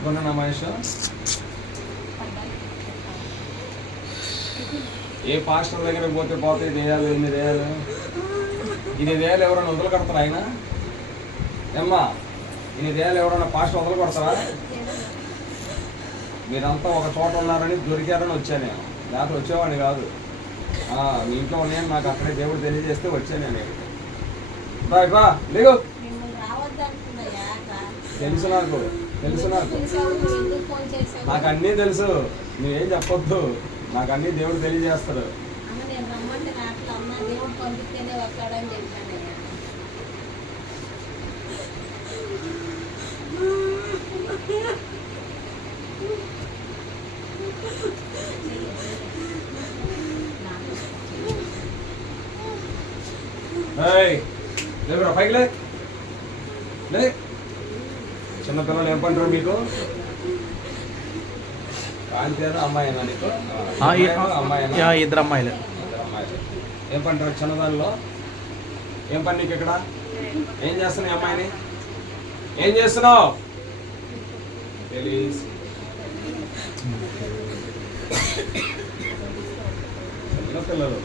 ఒప్పుకున్నా మహేష్? ఏ పాస్టర్ దగ్గరికి పోతే పోతే దేయాలు 8 దేయాలు 8 దేయాలు ఎవరైనా వదులు కడతారా ఆయన? ఏమ్మా 8 దేయాలు ఎవరైనా పాస్టర్ వదులు కొడతారా? మీరంతా ఒక చోట ఉన్నారని దొరికారని వచ్చాను నేను, లేకపోతే వచ్చేవాడిని కాదు. మీ ఇంట్లో ఉన్నాయని నాకు అక్కడే దేవుడు తెలియజేస్తే వచ్చాను నేను. రా లేవు, తెలుసు నాకు అన్నీ తెలుసు, నువ్వేం చెప్పొద్దు, నాకు అన్నీ దేవుడు తెలియజేస్తాడు. లేవురా పైకి లే. చిన్నపిల్లలు ఏం పంటారు మీకు? కాంతేనా అమ్మాయినా నీకు? అమ్మాయినా? 2 అమ్మాయిలు. ఏం పంటారు చిన్నదానిలో? ఏం పని నీకు ఇక్కడ? ఏం చేస్తున్నావు అమ్మాయిని? ఏం చేస్తున్నావు? తెలియదు. చిన్నపిల్లలు